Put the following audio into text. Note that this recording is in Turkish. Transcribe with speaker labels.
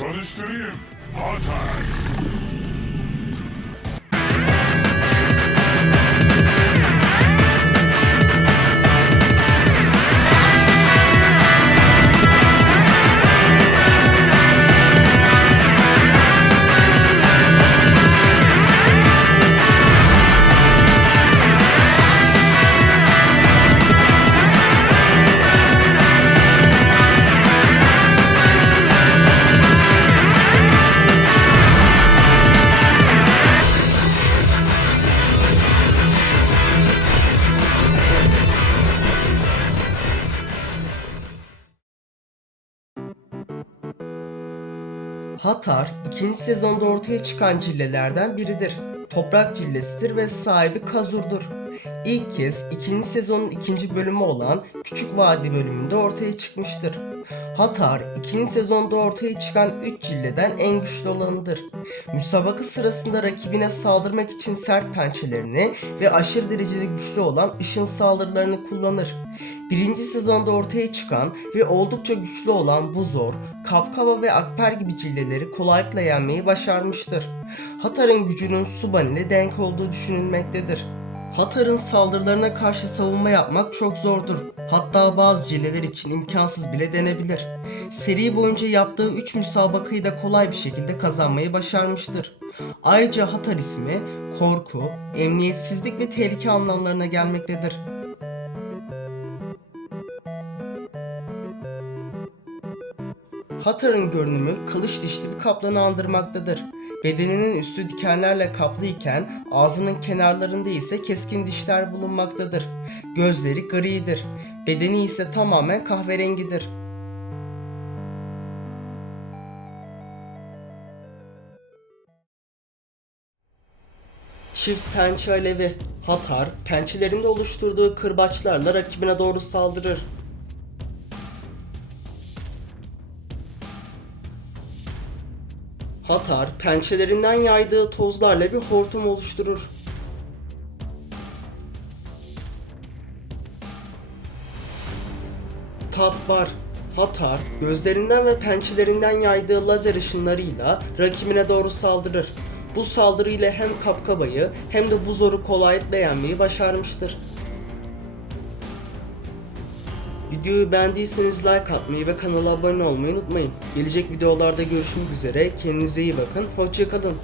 Speaker 1: Tanıştırayım. Atak.
Speaker 2: Hatar, ikinci sezonda ortaya çıkan cillelerden biridir. Toprak cillesidir ve sahibi Kazur'dur. İlk kez ikinci sezonun ikinci bölümü olan Küçük Vadi bölümünde ortaya çıkmıştır. Hatar, ikinci sezonda ortaya çıkan 3 cilleden en güçlü olanıdır. Müsabaka sırasında rakibine saldırmak için sert pençelerini ve aşırı derecede güçlü olan ışın saldırılarını kullanır. Birinci sezonda ortaya çıkan ve oldukça güçlü olan Buzor, Kapkava ve Akper gibi cilleleri kolaylıkla yenmeyi başarmıştır. Hatar'ın gücünün Suban ile denk olduğu düşünülmektedir. Hatar'ın saldırılarına karşı savunma yapmak çok zordur. Hatta bazı cilleler için imkansız bile denebilir. Seri boyunca yaptığı 3 müsabakayı da kolay bir şekilde kazanmayı başarmıştır. Ayrıca Hatar ismi korku, emniyetsizlik ve tehlike anlamlarına gelmektedir. Hatar'ın görünümü kılıç dişli bir kaplanı andırmaktadır. Bedeninin üstü dikenlerle kaplı iken ağzının kenarlarında ise keskin dişler bulunmaktadır. Gözleri gridir. Bedeni ise tamamen kahverengidir. Çift pençe alevi Hatar, pençelerinde oluşturduğu kırbaçlarla rakibine doğru saldırır. Hatar, pençelerinden yaydığı tozlarla bir hortum oluşturur. Tatbar, Hatar, gözlerinden ve pençelerinden yaydığı lazer ışınlarıyla rakibine doğru saldırır. Bu saldırıyla hem kapkabayı hem de bu zoru kolaylıkla yenmeyi başarmıştır. Videoyu beğendiyseniz like atmayı ve kanala abone olmayı unutmayın. Gelecek videolarda görüşmek üzere. Kendinize iyi bakın. Hoşçakalın.